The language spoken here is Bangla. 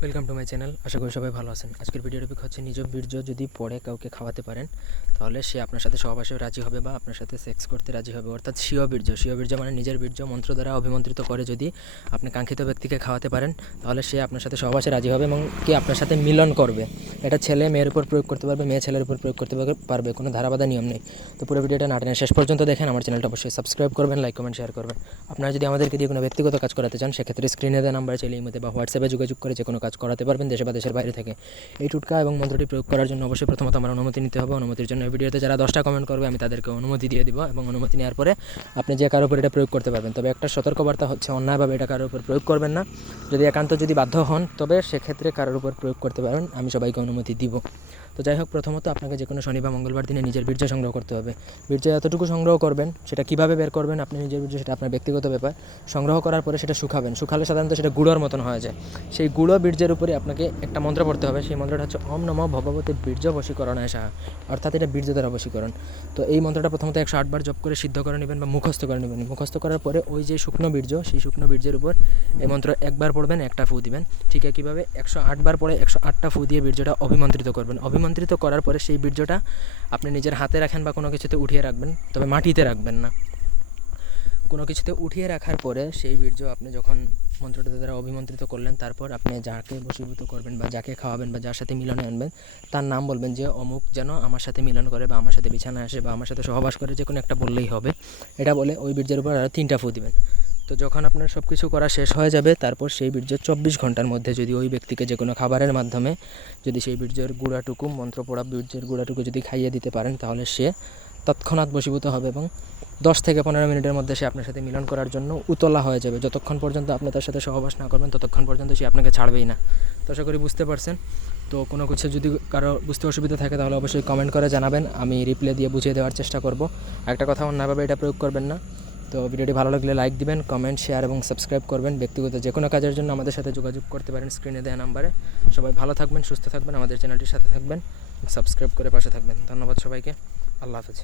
Welcome to my channel. আশা করি সবাই ভালো আছেন। আজকের ভিডিও টপিক হচ্ছে নিজ বীর্য যদি পড়ে কাউকে খাওয়াতে পারেন তাহলে সে আপনার সাথে সহবাসে রাজি হবে বা আপনার সাথে সেক্স করতে রাজি হবে। অর্থাৎ স্বীয় বীর্য মানে নিজের বীর্য মন্ত্র দ্বারা অভিমন্ত্রিত করে যদি আপনি কাঙ্ক্ষিত ব্যক্তিকে খাওয়াতে পারেন তাহলে সে আপনার সাথে সহবাসে রাজি হবে এবং কি আপনার সাথে মিলন করবে। এটা ছেলে মেয়ের উপর প্রয়োগ করতে পারবে, মেয়ে ছেলের উপর প্রয়োগ করতে পারবে, কোনো ধারাবাধা নিয়ম নেই। তো পুরো ভিডিওটা না টেনে শেষ পর্যন্ত দেখেন। আমার চ্যানেলটা অবশ্যই সাবস্ক্রাইব করবেন, লাইক কমেন্ট শেয়ার করবেন। আপনারা যদি আমাদেরকে দিয়ে কোনো ব্যক্তিগত কাজ করাতে চান সেক্ষেত্রে স্ক্রিনে দেওয়া নাম্বারে চাইলে ইমোতে বা হোয়াটসঅ্যাপে যোগাযোগ করে যে কোনো কাজ করাতে পারবেন দেশে বা দেশের বাইরে থেকে। এই টুটকা এবং মন্ত্রটি প্রয়োগ করার জন্য অবশ্যই প্রথমত আমার অনুমতি নিতে হবে। অনুমতির জন্য এই ভিডিওতে যারা 10টা কমেন্ট করবে আমি তাদেরকে অনুমতি দিয়ে দিব এবং অনুমতি নেওয়ার পরে আপনি যে কারোর উপর এটা প্রয়োগ করতে পারবেন। তবে একটা সতর্কবার্তা হচ্ছে, অন্যায়ভাবে এটা কারোর উপর প্রয়োগ করবেন না। যদি বাধ্য হন তবে সেক্ষেত্রে কারোর উপর প্রয়োগ করতে পারেন, আমি সবাইকে অনুমতি দিব। তো যাই হোক, প্রথমত আপনাকে যে কোনো শনি বা মঙ্গলবার দিনে নিজের বীর্য সংগ্রহ করতে হবে। বীর্য এতটুকু সংগ্রহ করবেন, সেটা কীভাবে বের করবেন আপনি নিজের বীর্য সেটা আপনার ব্যক্তিগত ব্যাপার। সংগ্রহ করার পরে সেটা শুকালে সাধারণত সেটা গুঁড়োর মতন হয়ে যায়। সেই গুঁড়ো বীর্যের উপরে আপনাকে একটা মন্ত্র পড়তে হবে। সেই মন্ত্রটা হচ্ছে ওম নমঃ ভগবতে বীর্য বশীকরণায় সাহা, অর্থাৎ এটা বীর্য দ্বারা বশীকরণ। তো এই মন্ত্রটা প্রথমত 108 বার জপ করে সিদ্ধ করে নেবেন বা মুখস্থ করে নেবেন। মুখস্থ করার পরে ওই যে শুকনো বীর্য, সেই শুকনো বীর্যের উপর এই মন্ত্র একবার পড়বেন, একটা ফু দিবেন। ঠিক একইভাবে 108 বার পরে 108টা ফু দিয়ে বীর্যটা অভিমন্ত্রিত করবেন। অভিমন্ত্রিত করার পরে সেই বীর্যটা আপনি নিজের হাতে রাখেন বা কোনো কিছুতে উঠিয়ে রাখবেন, তবে মাটিতে রাখবেন না। কোনো কিছুতে উঠিয়ে রাখার পরে সেই বীর্য আপনি যখন মন্ত্রটা দ্বারা অভিমন্ত্রিত করলেন, তারপর আপনি যাকে বশীভূত করবেন বা যাকে খাওয়াবেন বা যার সাথে মিলনে আনবেন তার নাম বলবেন যে অমুক যেন আমার সাথে মিলন করে বা আমার সাথে বিছানায় আসে বা আমার সাথে সহবাস করে, যে কোনো একটা বললেই হবে। এটা বলে ওই বীর্যের উপর আরও 3টা ফু দিবেন। তো যখন আপনার সব কিছু করা শেষ হয়ে যাবে, তারপর সেই বীর্য 24 ঘন্টার মধ্যে যদি ওই ব্যক্তিকে যে কোনো খাবারের মাধ্যমে যদি সেই বীর্যের গুঁড়াটুকু, মন্ত্র পড়া বীর্যের গুঁড়াটুকু যদি খাইয়ে দিতে পারেন তাহলে সে তৎক্ষণাৎ বশীভূত হবে এবং 10 থেকে 15 মিনিটের মধ্যে সে আপনার সাথে মিলন করার জন্য উতলা হয়ে যাবে। যতক্ষণ পর্যন্ত আপনি তার সাথে সহবাস না করবেন ততক্ষণ পর্যন্ত সে আপনাকে ছাড়বেই না। তো আশা করি বুঝতে পারছেন। তো কোনো কিছু যদি কারো বুঝতে অসুবিধা থাকে তাহলে অবশ্যই কমেন্ট করে জানাবেন, আমি রিপ্লাই দিয়ে বুঝিয়ে দেওয়ার চেষ্টা করব। একটা কথা, অন্যভাবে এটা প্রয়োগ করবেন না। তো ভিডিওটি ভালো লাগলে লাইক দিবেন, কমেন্ট, শেয়ার এবং সাবস্ক্রাইব করবেন। ব্যক্তিগত যে কোনো কাজের জন্য আমাদের সাথে যোগাযোগ করতে পারেন স্ক্রিনে দেওয়া নাম্বারে। সবাই ভালো থাকবেন, সুস্থ থাকবেন, আমাদের চ্যানেলটির সাথে থাকবেন, সাবস্ক্রাইব করে পাশে থাকবেন। ধন্যবাদ সবাইকে। আল্লাহ হাফেজ।